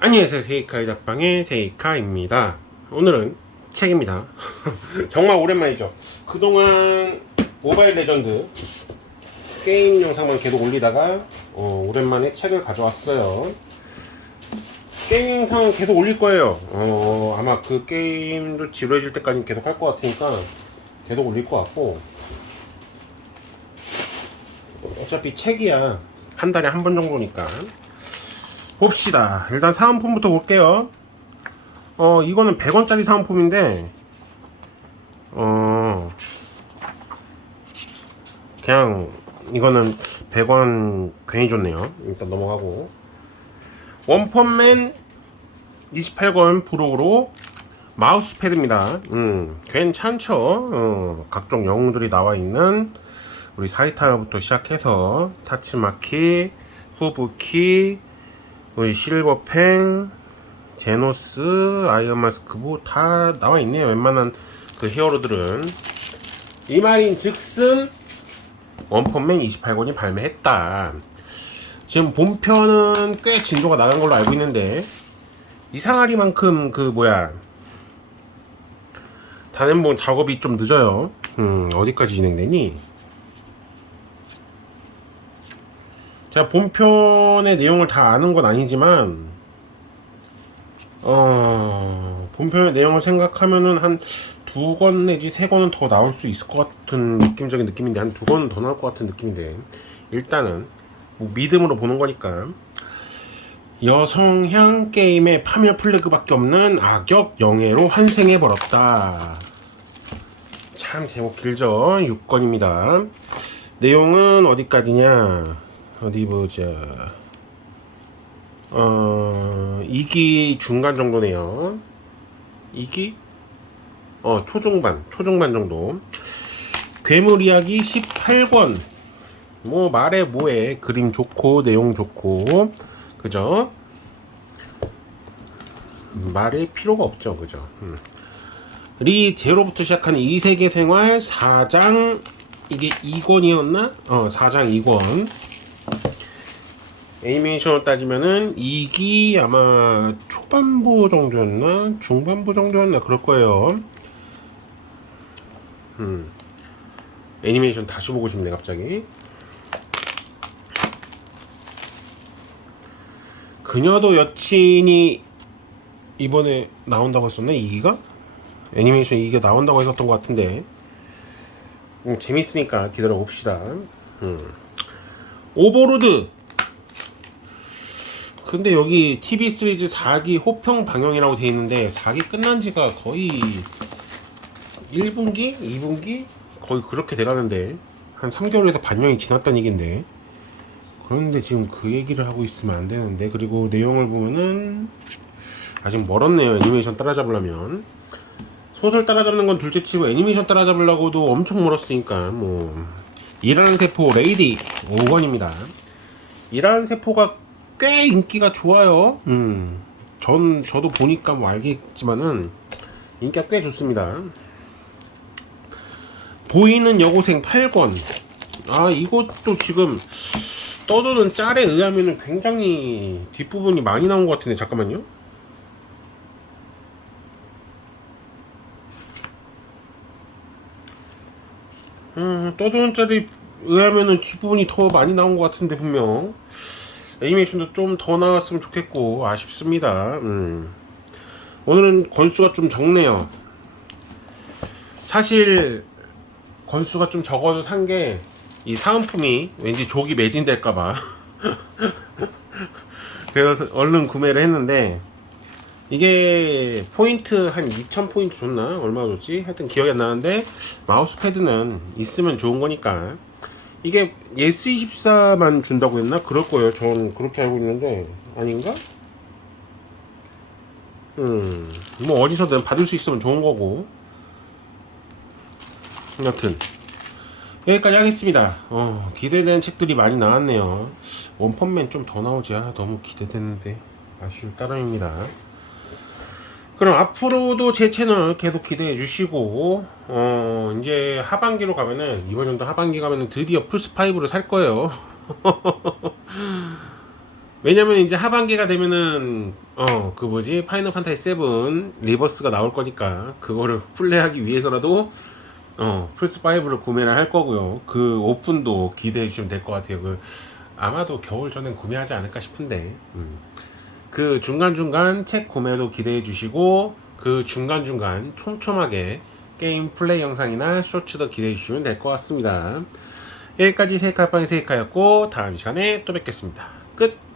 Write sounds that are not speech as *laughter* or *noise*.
안녕하세요. 세이카의 잡방의 세이카입니다. 오늘은 책입니다. *laughs* 정말 오랜만이죠. 그동안 모바일 레전드 게임 영상만 계속 올리다가 어, 오랜만에 책을 가져왔어요. 게임 영상은 계속 올릴 거예요. 어, 아마 그 게임도 지루해질 때까지 계속 할 것 같으니까 계속 올릴 것 같고. 어차피 책이야. 한 달에 한 번 정도니까 봅시다. 일단 사은품부터 볼게요. 어, 이거는 100원짜리 사은품인데, 어, 그냥, 이거는 100원 괜히 줬네요. 일단 넘어가고. 원펀맨 28권 부록으로 마우스 패드입니다. 음, 괜찮죠? 어, 각종 영웅들이 나와 있는 우리 사이타부터 시작해서 타치마키, 후부키, 우리 실버팽, 제노스, 아이언마스크 뭐다 나와 있네요. 웬만한 그 히어로들은 이 말인 즉슨 원펀맨 28권이 발매했다. 지금 본편은 꽤 진도가 나간 걸로 알고 있는데 이상하리만큼 그 뭐야 단행본 작업이 좀 늦어요. 음 어디까지 진행되니? 제가 본편의 내용을 다 아는 건 아니지만 어 본편의 내용을 생각하면은 한 두 권 내지 세 권은 더 나올 수 있을 것 같은 느낌적인 느낌인데 한 두 권은 더 나올 것 같은 느낌인데 일단은 뭐 믿음으로 보는 거니까 여성향 게임의 파멸 플래그밖에 없는 악역 영예로 환생해 버렸다. 참 제목 길죠? 6권입니다. 내용은 어디까지냐? 어디 보자. 어, 2기 중간 정도네요. 2기? 어, 초중반, 초중반 정도. 괴물 이야기 18권. 뭐, 말해 뭐해. 그림 좋고, 내용 좋고. 그죠? 말일 필요가 없죠. 그죠? 음. 리 제로부터 시작하는 이 세계 생활 4장, 이게 2권이었나? 어, 4장 2권. 애니메이션으로 따지면은 2기 아마 초반부 정도였나? 중반부 정도였나? 그럴 거예요. 음. 애니메이션 다시 보고 싶네, 갑자기. 그녀도 여친이 이번에 나온다고 했었나? 2기가? 애니메이션 2기가 나온다고 했었던 것 같은데. 음, 재밌으니까 기다려 봅시다. 음. 오버로드! 근데 여기 TV 시리즈 4기 호평 방영이라고 돼 있는데 4기 끝난 지가 거의 1분기? 2분기? 거의 그렇게 돼가는데 한 3개월에서 반년이 지났다는 얘긴데 그런데 지금 그 얘기를 하고 있으면 안 되는데 그리고 내용을 보면은 아직 멀었네요 애니메이션 따라잡으려면 소설 따라잡는 건 둘째 치고 애니메이션 따라잡으려고도 엄청 멀었으니까 뭐 이라는 세포 레이디 5권입니다 이라는 세포가 꽤 인기가 좋아요. 음, 전 저도 보니까 뭐 알겠지만은 인기가 꽤 좋습니다. 보이는 여고생 8권. 아 이것도 지금 떠도는 짤에 의하면은 굉장히 뒷부분이 많이 나온 것 같은데 잠깐만요. 음, 떠도는 짤에 의하면은 뒷부분이 더 많이 나온 것 같은데 분명. 애니메이션도 좀 더 나왔으면 좋겠고 아쉽습니다. 음. 오늘은 건수가 좀 적네요. 사실 건수가 좀 적어도 산 게 이 사은품이 왠지 족이 매진될까봐 *laughs* 그래서 얼른 구매를 했는데 이게 포인트 한 2000포인트 줬나? 얼마 줬지? 하여튼 기억이 안 나는데 마우스 패드는 있으면 좋은 거니까 이게 예스24만 준다고 했나? 그럴 거예요. 전 그렇게 알고 있는데 아닌가? 음, 뭐 어디서든 받을 수 있으면 좋은 거고. 여튼 여기까지 하겠습니다. 어, 기대되는 책들이 많이 나왔네요. 원펀맨 좀 더 나오지. 아, 너무 기대되는데 아쉬울 따름입니다. 그럼 앞으로도 제 채널 계속 기대해 주시고 어 이제 하반기로 가면은 이번 연도 하반기 가면은 드디어 플스 5를 살 거예요. *laughs* 왜냐면 이제 하반기가 되면은 어 그 뭐지 파이널 판타지 7 리버스가 나올 거니까 그거를 플레이하기 위해서라도 어 플스 5를 구매를 할 거고요. 그 오픈도 기대해 주시면 될 것 같아요. 그 아마도 겨울 전엔 구매하지 않을까 싶은데 음. 그 중간 중간 책 구매도 기대해 주시고 그 중간 중간 촘촘하게 게임 플레이 영상이나 쇼츠도 기대해 주시면 될 것 같습니다. 여기까지 세이카빵의 세이카였고 다음 시간에 또 뵙겠습니다. 끝.